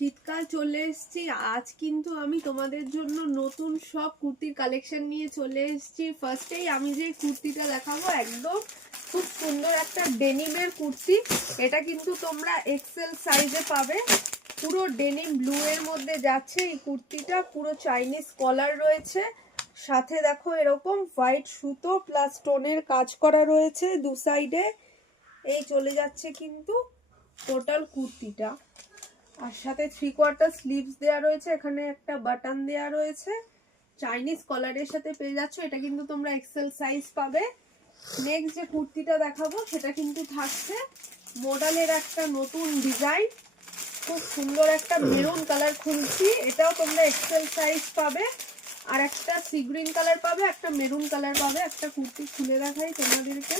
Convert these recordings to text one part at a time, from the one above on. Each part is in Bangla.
শীতকাল চলে এসেছি। আজ কিন্তু আমি তোমাদের জন্য নতুন সব কুর্তির কালেকশন নিয়ে চলে এসেছি। ফার্স্টেই আমি যে কুর্তিটা দেখাবো একদম খুব সুন্দর একটা ডেনিমের কুর্তি। এটা কিন্তু তোমরা এক্সেল সাইজে পাবে। পুরো ডেনিম ব্লু এর মধ্যে যাচ্ছে এই কুর্তিটা। পুরো চাইনিজ কলার রয়েছে, সাথে দেখো এরকম হোয়াইট সুতো প্লাস স্টোনের কাজ করা রয়েছে দু সাইডে। এই চলে যাচ্ছে কিন্তু টোটাল কুর্তিটা। আর সাথে 3/4 স্লিভস দেয়া রয়েছে, এখানে একটা বাটন দেয়া রয়েছে, চাইনিজ কলারের সাথে পেয়ে যাচ্ছ। এটা কিন্তু তোমরা এক্সেল সাইজ পাবে। নেক্সট যে কুর্তিটা দেখাবো সেটা কিন্তু থাকছে মডেলের একটা নতুন ডিজাইন, খুব সুন্দর একটা মেরুন কালার খুলছি। এটাও তোমরা এক্সেল সাইজ পাবে। আর একটা সি গ্রিন কালার পাবে, একটা মেরুন কালার পাবে। একটা কুর্তি খুলে দেখাই তোমাদেরকে,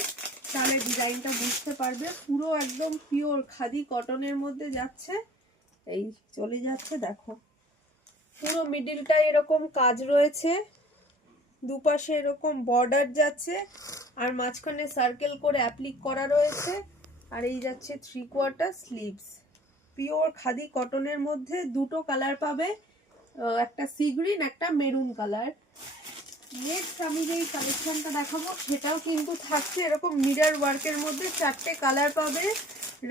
তাহলে ডিজাইনটা বুঝতে পারবে। পুরো একদম পিওর খাদি কটনের মধ্যে যাচ্ছে। এই চলে যাচ্ছে দেখো, পুরো মিডিলটা এরকম কাজ রয়েছে, দুপাশে এরকম বর্ডার যাচ্ছে, আর মাঝখানে সার্কেল করে অ্যাপ্লিক করা রয়েছে। আর এই যাচ্ছে 3/4 স্লিভস, পিওর খাদি কটনের মধ্যে। দুটো কালার পাবে, একটা সি গ্রিন একটা মেরুন কালার। নেক্সট আমি যেই কালেকশনটা দেখাবো সেটাও কিন্তু থাকছে এরকম মিরর ওয়ার্কের মধ্যে। 4টে কালার পাবে,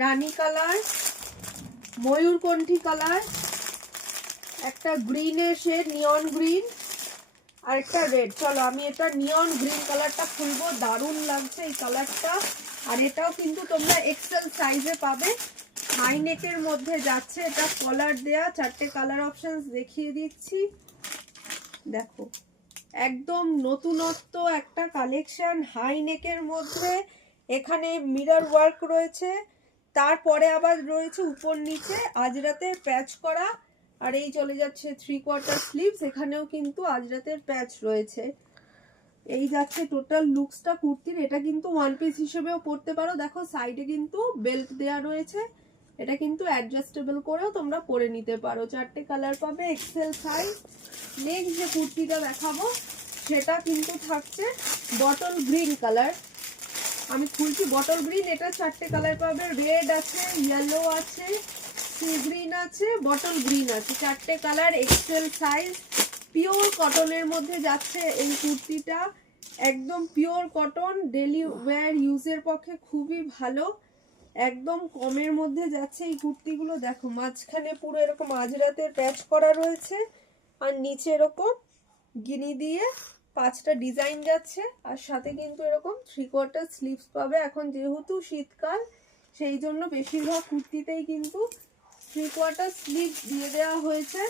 রানী কালার, ময়ূরকণ্ঠী কালার, একটা গ্রিনের শেড নিয়ন গ্রিন, আর একটা রেড। চলো আমি এটা নিয়ন গ্রিন কালারটা খুলবো, দারুণ লাগছে এই কালারটা। আর এটাও কিন্তু তোমরা এক্সেল সাইজে পাবে। হাই নেকের মধ্যে যাচ্ছে, এটা কলার দেয়া। 4টে কালার অপশনস দেখিয়ে দিচ্ছি, দেখো একদম নতুনত্ব একটা কালেকশন। হাই নেকের মধ্যে এখানে মিরর ওয়ার্ক রয়েছে, তারপরে আবার রয়েছে উপর নিচে আজরাতের প্যাচ করা। আর এই চলে যাচ্ছে 3/4 স্লিভস, এখানেও কিন্তু আজরাতের প্যাচ রয়েছে। এই যাচ্ছে টোটাল লুকসটা কুর্তির। এটা কিন্তু ওয়ান পিস হিসেবেও পরতে পারো। দেখো সাইডে কিন্তু বেল্ট দেয়া রয়েছে, এটা কিন্তু অ্যাডজাস্টেবল করেও তোমরা পরে নিতে পারো। 4টে কালার পাবে, এক্সেল সাইজ। নেক্সট যে কুর্তিটা দেখাবো সেটা কিন্তু থাকছে বটল গ্রিন কালার। আমি খুলছি বটল গ্রিন। এটা 4টে কালার পাবে, রেড আছে, ইয়েলো আছে, সি গ্রিন আছে, বটল গ্রিন আছে। 4টে কালার, এক্সেল সাইজ। পিওর কটনের মধ্যে যাচ্ছে এই কুর্তিটা, একদম পিওর কটন, ডেলি ওয়্যার ইউজের পক্ষে খুবই ভালো। একদম কমের মধ্যে যাচ্ছে এই কুর্তিগুলো। দেখো মাঝখানে পুরো এরকম আজরাতের প্যাচ করা রয়েছে, আর নিচে এরকম গিনি দিয়ে 5টা ডিজাইন যাচ্ছে। আর সাথে কিন্তু এরকম 3/4 স্লিভস পাবে। এখন যেহেতু শীতকাল সেই জন্য বেশিরভাগ কুর্তিতেই কিন্তু 3/4 স্লিভ দিয়ে দেওয়া হয়েছে।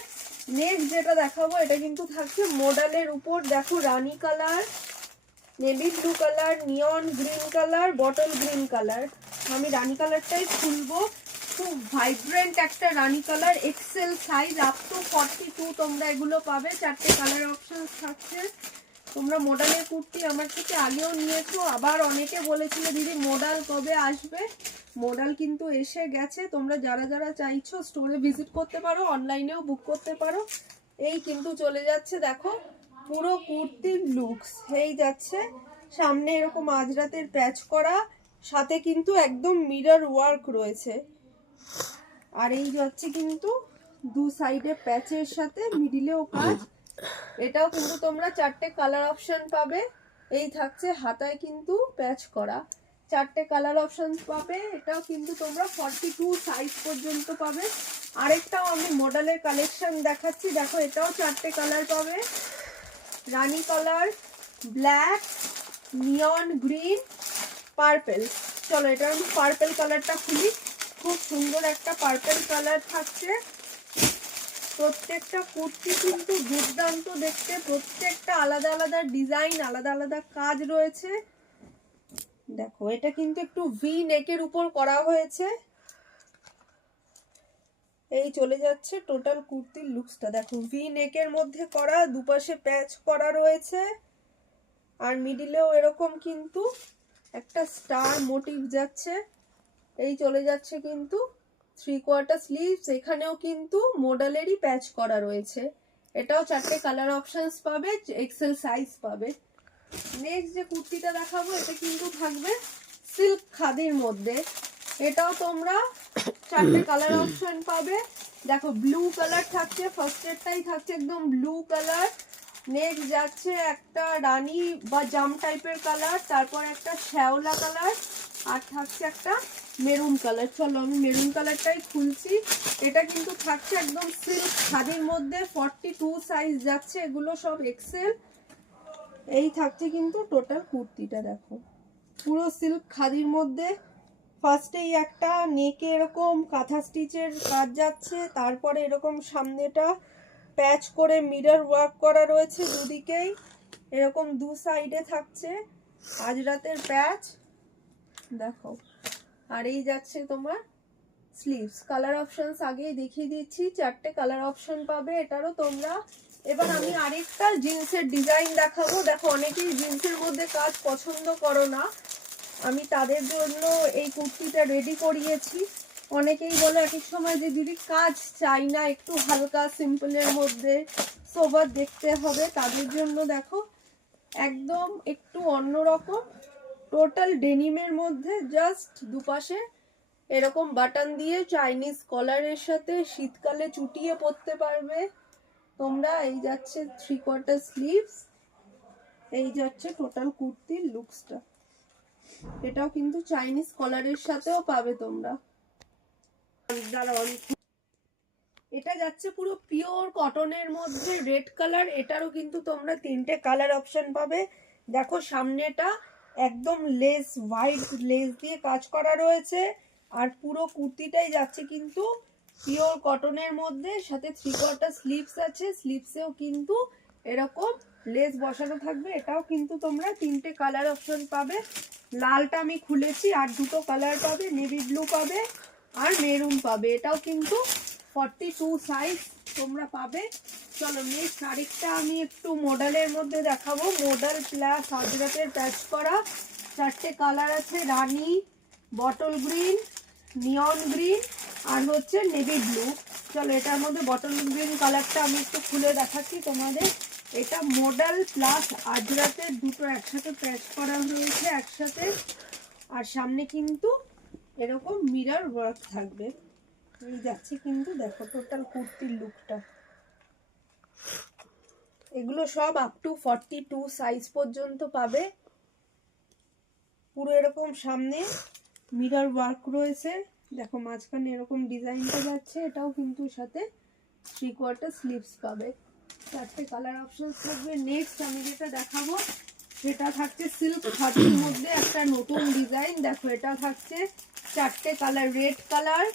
নেক্সট যেটা দেখাবো এটা কিন্তু থাকছে মডেলের উপর। দেখো রানী colour, navy blue colour, neon green colour, bottle green colour. আমি রানী কালারটাই খুলবো, খুব ভাইব্রেন্ট একটা রানী colour. XL size up to 42 তোমরা এগুলো পাবে। 4টে কালার অপশন থাকছে। তোমরা মডেলের কুর্তি আমার থেকে আগেও নিয়েছো, আবার অনেকে বলেছিল দিদি মডেল কবে আসবে। মডেল কিন্তু এসে গেছে। তোমরা যারা যারা চাইছো স্টোরে ভিজিট করতে পারো, অনলাইনেও বুক করতে পারো। এই কিন্তু চলে যাচ্ছে দেখো পুরো কুর্তির লুকস। এই যাচ্ছে সামনে এরকম আজরাতের প্যাচ করা, সাথে কিন্তু একদম মিরর ওয়ার্ক রয়েছে। আর এই যাচ্ছে কিন্তু দু সাইডে প্যাচের সাথে মিডিলেও কাজ। এটাও কিন্তু তোমরা 4টে কালার অপশন পাবে। এই থাকছে হাতায় কিন্তু প্যাচ করা, 4টে কালার অপশন পাবে। এটাও কিন্তু তোমরা 42 সাইজ পর্যন্ত পাবে। আরেকটাও আমি মডেলের কালেকশন দেখাচ্ছি, দেখো এটাও 4টে কালার পাবে, রানী colour, black, neon green, purple. চলো এটা আমি পার্পেল কালারটা খুলি। খুব সুন্দর একটা পার্পেল কালার থাকছে। প্রত্যেকটা কুর্তি কিন্তু দুর্দান্ত দেখতে, প্রত্যেকটা আলাদা আলাদা ডিজাইন, আলাদা আলাদা কাজ রয়েছে। দেখো এটা কিন্তু একটু ভি নেকের উপর করা হয়েছে। এই চলে যাচ্ছে টোটাল কুর্তির লুকসটা। দেখো ভি নেকের মধ্যে করা, দুপাশে প্যাচ করা রয়েছে, আর মিডিলেও এরকম কিন্তু একটা স্টার মোটিভ যাচ্ছে। এই চলে যাচ্ছে কিন্তু 3/4 স্লিভস, এখানেও কিন্তু মডেলেরই প্যাচ করা রয়েছে। এটাও 4টে কালার অপশনস পাবে, এক্সেল সাইজ পাবে। নেক্সট যে কুর্তিটা দেখাবো এটা কিন্তু থাকবে সিল্ক খাদির মধ্যে। এটাও তোমরা 4টে কালার অপশন পাবে। দেখো ব্লু কালার থাকছে, ফার্স্ট এরটাই থাকছে একদম ব্লু কালার, নেক্সট যাচ্ছে একটা রানী বা জাম টাইপের কালার, তারপর একটা শ্যাওলা কালার, আর থাকছে একটা মেরুন কালার। চলো আমি মেরুন কালারটাই খুলছি। এটা কিন্তু থাকছে একদম সিল্ক খাদির মধ্যে, 42 সাইজ যাচ্ছে, এগুলো সব এক্সেল। এই থাকছে কিন্তু টোটাল কুর্তিটা, দেখো পুরো সিল্ক খাদির মধ্যে। ফার্স্টেই একটা নেকে এরকম কাঁথা স্টিচের কাজ যাচ্ছে, তারপরে এরকম সামনেটা প্যাচ করে মিরর ওয়ার্ক করা রয়েছে, দুদিকেই এরকম দু সাইডে থাকছে আজরাতের প্যাচ, দেখো। আর এই যাচ্ছে তোমার স্লিভস। কালার অপশনস আগেই দেখিয়ে দিচ্ছি, 4টে কালার অপশন পাবে এটারও তোমরা। এবার আমি আরেকটা জিন্সের ডিজাইন দেখাবো। দেখো অনেকেই জিন্সের মধ্যে কাজ পছন্দ করো না, আমি তাদের জন্য এই কুর্তিটা রেডি করিয়েছি। অনেকেই বলে এক এক সময় যে দিদি কাজ চাই না, একটু হালকা সিম্পলের মধ্যে সোবার দেখতে হবে, তাদের জন্য দেখো একদম একটু অন্যরকম টোটাল ডেনিমের মধ্যে, জাস্ট দুপাশে এরকম বাটন দিয়ে চাইনিজ কলারের সাথে শীতকালে চুটিয়ে পরতে পারবে তোমরা। এই যাচ্ছে 3/4 স্লিভস, এই যাচ্ছে টোটাল কুর্তির লুকসটা। এটাও কিন্তু চাইনিজ কলারের সাথেও পাবে তোমরা। এটা যাচ্ছে পুরো পিওর কটনের মধ্যে রেড কালার, এটারও কিন্তু তোমরা 3টে কালার অপশন পাবে। দেখো সামনেটা একদম লেস, হোয়াইট লেস দিয়ে কাজ করা রয়েছে, আর পুরো কুর্তিটাই যাচ্ছে কিন্তু পিওর কটনের মধ্যে, সাথে 3/4 স্লিভস আছে, স্লিভসেও কিন্তু এরকম লেস বসানো থাকবে। এটাও কিন্তু তোমরা 3টে কালার অপশন পাবে। লালটা আমি খুলেছি, আর দুটো কালার পাবে, নেভি ব্লু পাবে আর মেরুন পাবে। এটাও কিন্তু 42 সাইজ তোমরা পাবে। চলো নেক্সট আরেকটা আমি একটু মডেলের মধ্যে দেখাবো, মডেল প্লাস আজরাতের প্যাচ করা। 4টে কালার আছে, রানী, বটল গ্রিন, নিয়ন গ্রিন আর হচ্ছে নেভি ব্লু। চলো এটার মধ্যে বটল গ্রিন কালারটা আমি একটু খুলে দেখাচ্ছি তোমাদের। এটা মডেল প্লাস আজরাতের দুটো একসাথে প্যাচ করা রয়েছে একসাথে, আর সামনে কিন্তু এরকম মিরর ওয়ার্ক থাকবে। এই যাচ্ছে কিন্তু দেখো টোটাল কুর্তির লুকটা। এগুলো সব আপ টু 42 সাইজ পর্যন্ত পাবে। পুরো এরকম সামনে মিরর ওয়ার্ক রয়েছে, দেখো মাঝখানে এরকম ডিজাইনটা যাচ্ছে। এটাও কিন্তু সাথে 3/4 স্লিভস পাবে। 4টে কালার অপশন থাকবে। নেক্সট আমি যেটা দেখাবো সেটা থাকছে সিল্ক খাদির মধ্যে একটা নতুন ডিজাইন। দেখো এটা থাকছে 4টে colour, red colour,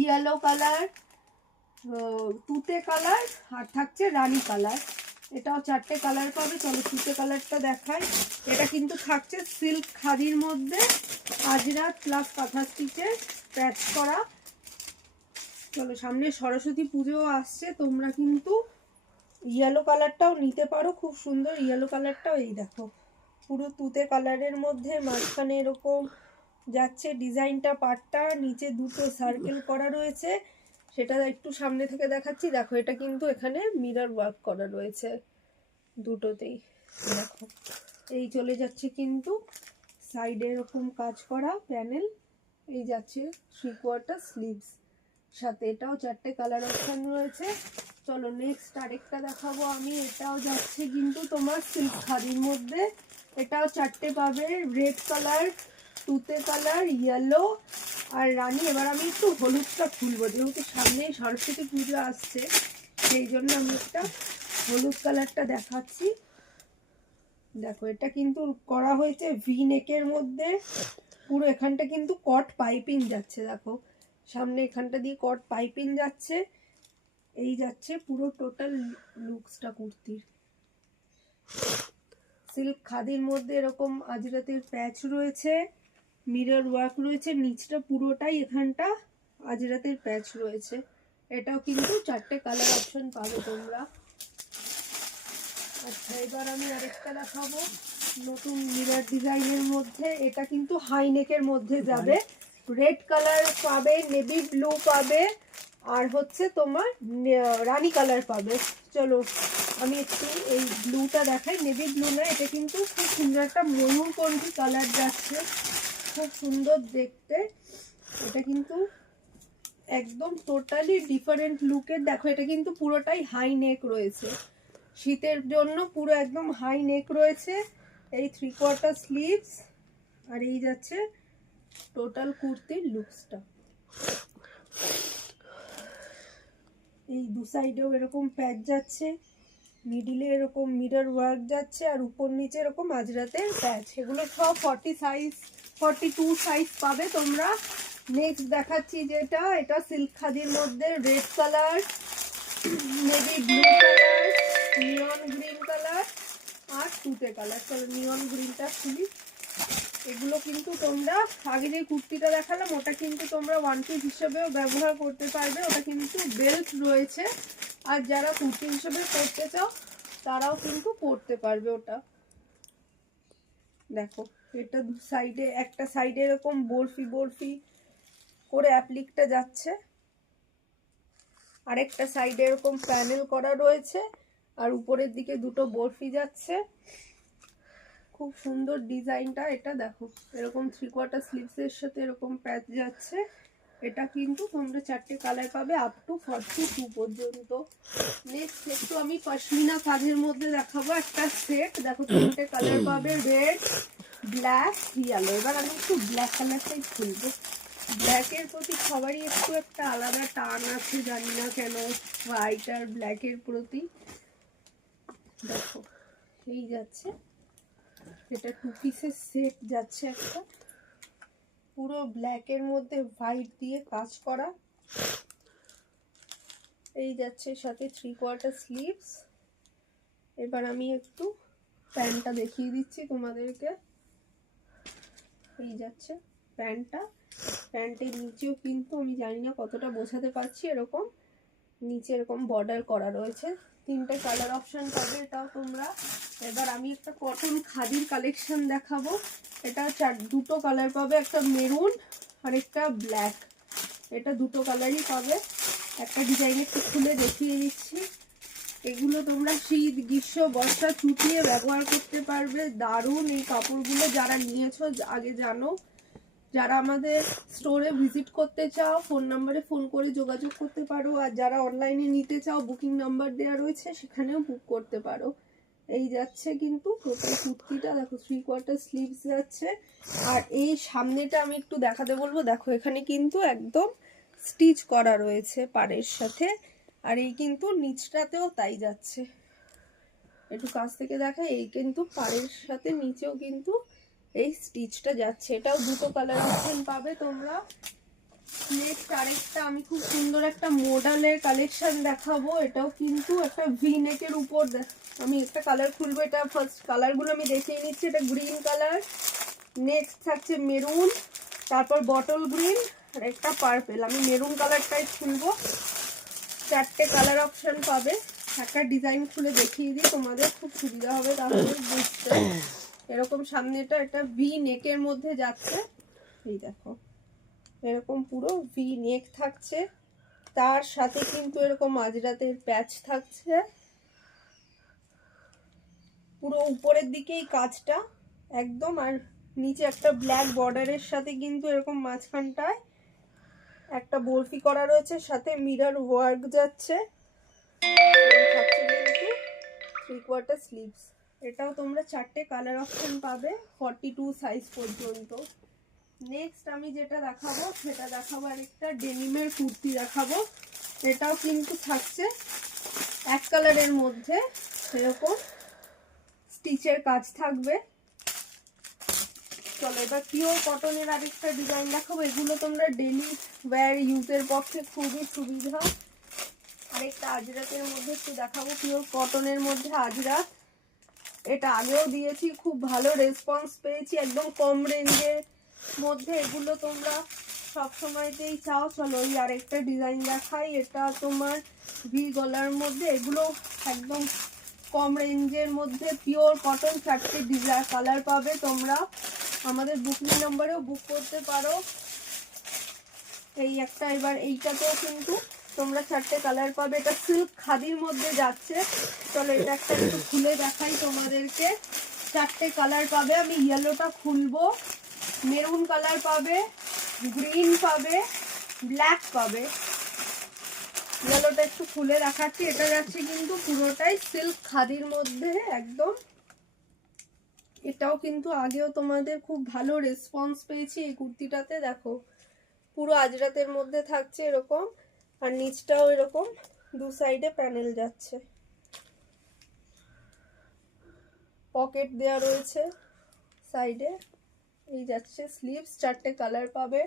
yellow colour, তুতে কালার আর থাকছে রানী কালার। এটাও 4টে কালার পাবে। চলো তুতে কালারটা দেখাই। এটা কিন্তু থাকছে সিল্ক খাদির মধ্যে আজরাত প্লাস কাঁথা স্টিচের প্যাচ করা। চলো সামনে সরস্বতী পুজো আসছে, তোমরা কিন্তু ইয়েলো কালারটাও নিতে পারো, খুব সুন্দর ইয়েলো কালারটাও। এই দেখো পুরো তুতে কালারের মধ্যে মাঝখানে এরকম যাচ্ছে ডিজাইনটা, পাটটা নিচে দুটো সার্কেল করা রয়েছে, সেটা একটু সামনে থেকে দেখাচ্ছি। দেখো এটা কিন্তু এখানে মিরর ওয়ার্ক করা রয়েছে দুটোতেই, দেখো এই চলে যাচ্ছে কিন্তু সাইডে এরকম কাজ করা প্যানেল। এই যাচ্ছে 3/4 স্লিভস সাথে। এটাও 4টে কালার অপশন রয়েছে। চলো নেক্সট আরেকটা দেখাবো আমি। এটাও যাচ্ছে কিন্তু তোমার সিল্ক খাদির মধ্যে। এটাও 4টে পাবে, রেড কালার, তুতে কালার, ইয়েলো আর রানী। এবার আমি একটু হলুদটা খুলবো, যেহেতু সামনেই সরস্বতী পুজো আসছে সেই জন্য আমি একটা হলুদ কালারটা দেখাচ্ছি। দেখো এটা কিন্তু করা হয়েছে ভি নেকের মধ্যে, পুরো এখানটা কিন্তু কট পাইপিং যাচ্ছে। দেখো সামনে এখানটা দিয়ে কট পাইপিং যাচ্ছে। এই যাচ্ছে পুরো টোটাল লুকসটা কুর্তির। সিল্ক খাদির মধ্যে এরকম আজরাতের প্যাচ রয়েছে, মিরর ওয়ার্ক রয়েছে, নিচটা পুরোটাই এখানটা আজরাতের প্যাচ রয়েছে। এটাও কিন্তু 4টে কালার অপশন পাবে তোমরা। আচ্ছা এবার আমি আরেকটা দেখাবো নতুন মিরর ডিজাইনের মধ্যে। এটা কিন্তু হাই নেকের মধ্যে যাবে, রেড কালার পাবে, নেভি ব্লু পাবে আর হচ্ছে তোমার রানী কালার পাবে। চলো আমি একটু এই ব্লুটা দেখাই, নেভি ব্লু না, এটা কিন্তু খুব সুন্দর একটা ময়ূরকণ্ঠী কালার যাচ্ছে, খুব সুন্দর দেখতে। এটা কিন্তু একদম টোটালি ডিফারেন্ট লুকের। দেখো এটা কিন্তু পুরোটাই হাই নেক রয়েছে, শীতের জন্য পুরো একদম হাই নেক রয়েছে। এই 3/4 স্লিভস, আর এই যাচ্ছে টোটাল কুর্তির লুকসটা। এই দু সাইডেও এরকম প্যাচ যাচ্ছে, মিডিলে এরকম মিরর ওয়ার্ক যাচ্ছে, আর উপর নিচে এরকম আজরাতের প্যাচ। এগুলো সব 42 সাইজ পাবে তোমরা। নেক্সট দেখাচ্ছি যেটা, এটা সিল্ক খাদির মধ্যে red colour, navy blue colour, neon green colour আর তুতে কালার। চলো নিয়ন গ্রিনটা খুলি। এগুলো কিন্তু তোমরা আগে যে কুর্তিটা দেখালাম ওটা কিন্তু তোমরা ওয়ান পিস হিসেবেও ব্যবহার করতে পারবে, ওটা কিন্তু বেল্ট রয়েছে। আর যারা কুর্তি হিসেবে পরতে চাও তারাও কিন্তু পরতে পারবে ওটা। দেখো এটা দু সাইডে, একটা সাইডে এরকম বরফি বরফি করে অ্যাপ্লিকটা যাচ্ছে, আরেকটা সাইডে এরকম প্যানেল করা রয়েছে, আর উপরের দিকে দুটো বরফি যাচ্ছে। খুব সুন্দর ডিজাইনটা। এটা দেখো এরকম 3/4 স্লিভসের সাথে এরকম প্যাচ যাচ্ছে। এটা কিন্তু তোমরা 4টে কালার পাবে আপ টু 42 পর্যন্ত। নেক্সট একটু আমি পশমিনা কাঁধের মধ্যে দেখাবো একটা সেট। দেখো 3টে কালার পাবে, রেড, ব্ল্যাক, ইয়েলো। এবার আমি একটু ব্ল্যাক কালারটাই খুলবো। ব্ল্যাকের প্রতি সবারই একটু একটা আলাদা টান আছে, জানি না কেন, হোয়াইট আর ব্ল্যাকের প্রতি। দেখো এই যাচ্ছে, এটা 2 পিসের সেট যাচ্ছে একটা, পুরো ব্ল্যাকের মধ্যে হোয়াইট দিয়ে কাজ করা। এই যাচ্ছে সাথে 3/4 স্লিভস। এবার আমি একটু প্যান্টটা দেখিয়ে দিচ্ছি তোমাদেরকে। এই যাচ্ছে প্যান্টটা। প্যান্টের নিচেও কিন্তু আমি জানি না কতটা বোঝাতে পারছি, এরকম নিচে এরকম বর্ডার করা রয়েছে। 3টে কালার অপশন পাবে এটাও তোমরা। এবার আমি একটা কটন খাদির কালেকশন দেখাবো। এটা দুটো কালার পাবে, একটা মেরুন আর একটা ব্ল্যাক। এটা দুটো কালারই পাবে। একটা ডিজাইন একটু খুলে দেখিয়ে দিচ্ছি। এগুলো তোমরা শীত, গ্রীষ্ম, বর্ষা চুটিয়ে ব্যবহার করতে পারবে। দারুণ এই কাপড়গুলো। যারা নিয়েছো আগে জানো। যারা আমাদের স্টোরে ভিজিট করতে চাও ফোন নাম্বারে ফোন করে যোগাযোগ করতে পারো, আর যারা অনলাইনে নিতে চাও বুকিং নাম্বার দেওয়া রয়েছে, সেখানেও বুক করতে পারো। এই যাচ্ছে কিন্তু টোটাল কুর্তিটা। দেখো 3/4 স্লিভস যাচ্ছে। আর এই সামনেটা আমি একটু দেখাতে বলবো। দেখো এখানে কিন্তু একদম স্টিচ করা রয়েছে পাড়ের সাথে, আর এই কিন্তু নিচটাতেও তাই যাচ্ছে। একটু কাছ থেকে দেখাই, এই কিন্তু পাড়ের সাথে নিচেও কিন্তু এই স্টিচটা যাচ্ছে। এটাও দুটো কালার অপশন পাবে তোমরা। নেক্সট আরেকটা আমি খুব সুন্দর একটা মডেলের কালেকশন দেখাবো। এটাও কিন্তু একটা ভি নেকের উপর। আমি একটা কালার খুলবো। এটা ফার্স্ট কালারগুলো আমি দেখিয়ে নিচ্ছি। এটা গ্রিন কালার, নেক্সট থাকছে মেরুন, তারপর বটল গ্রিন, আর একটা পার্পেল। আমি মেরুন কালারটাই খুলবো। 4টে কালার অপশন পাবে। একটা ডিজাইন খুলে দেখিয়ে দিই তোমাদের, খুব সুবিধা হবে তাহলে বুঝতে। এরকম সামনেটা এটা ভি নেকের মধ্যে যাচ্ছে। এই দেখো এরকম পুরো ভি নেক থাকছে, তার সাথে কিন্তু এরকম আজরাতের প্যাচ থাকছে। পুরো উপরের দিকেই কাজটা একদম, আর নিচে একটা ব্ল্যাক বর্ডারের সাথে কিন্তু এরকম মাঝখানটায় একটা বরফি করা রয়েছে, সাথে মিরর ওয়ার্ক যাচ্ছে। থাকছে কিন্তু 3/4 স্লিভস। এটাও তোমরা 4টে কালার অপশন পাবে 42 সাইজ পর্যন্ত। নেক্সট আমি যেটা দেখাবো সেটা দেখাবো আরেকটা ডেনিমের কুর্তি দেখাবো। এটাও কিন্তু থাকছে এক কালারের মধ্যে, এরকম স্টিচের কাজ থাকবে। চলো এবার পিওর কটনের আরেকটা ডিজাইন দেখাবো। এগুলো তোমরা ডেলি ওয়্যার ইউজের পক্ষে খুবই সুবিধা। আরেকটা আজরাতের মধ্যে একটু দেখাবো, পিওর কটনের মধ্যে আজরাত। এটা আগেও দিয়েছি, খুব ভালো রেসপন্স পেয়েছি, একদম কম রেঞ্জের মধ্যে। এগুলো তোমরা সব সময়তেই চাও। চলো ওই আরেকটা ডিজাইন দেখাই। এটা তোমার ভি গলার মধ্যে। এগুলো একদম কম রেঞ্জের মধ্যে পিওর কটন। 4টে ডিজাইন কালার পাবে তোমরা। আমাদের বুকিং নাম্বারেও বুক করতে পারো। এই একটা, এবার এইটাতেও কিন্তু তোমরা 4টে কালার পাবে। এটা সিল্ক খাদির মধ্যে যাচ্ছে। চলো এটা একটা একটু খুলে দেখাই তোমাদেরকে। 4টে কালার পাবে। আমি ইয়েলোটা খুলবো। মেরুন কালার পাবে, গ্রিন পাবে, ব্ল্যাক পাবে। ইয়েলোটা একটু খুলে দেখাচ্ছি, এটা যাচ্ছে কিন্তু পুরোটাই সিল্ক খাদির মধ্যে একদম। এটাও কিন্তু আগেও তোমাদের খুব ভালো রেসপন্স পেয়েছি এই কুর্তিটাতে। দেখো পুরো আজরাতের মধ্যে থাকছে এরকম, আর নিচটাও এরকম দু সাইডে প্যানেল যাচ্ছে, পকেট দেওয়া রয়েছে সাইডে। এই যাচ্ছে স্লিভস, 4টে কালার পাবে।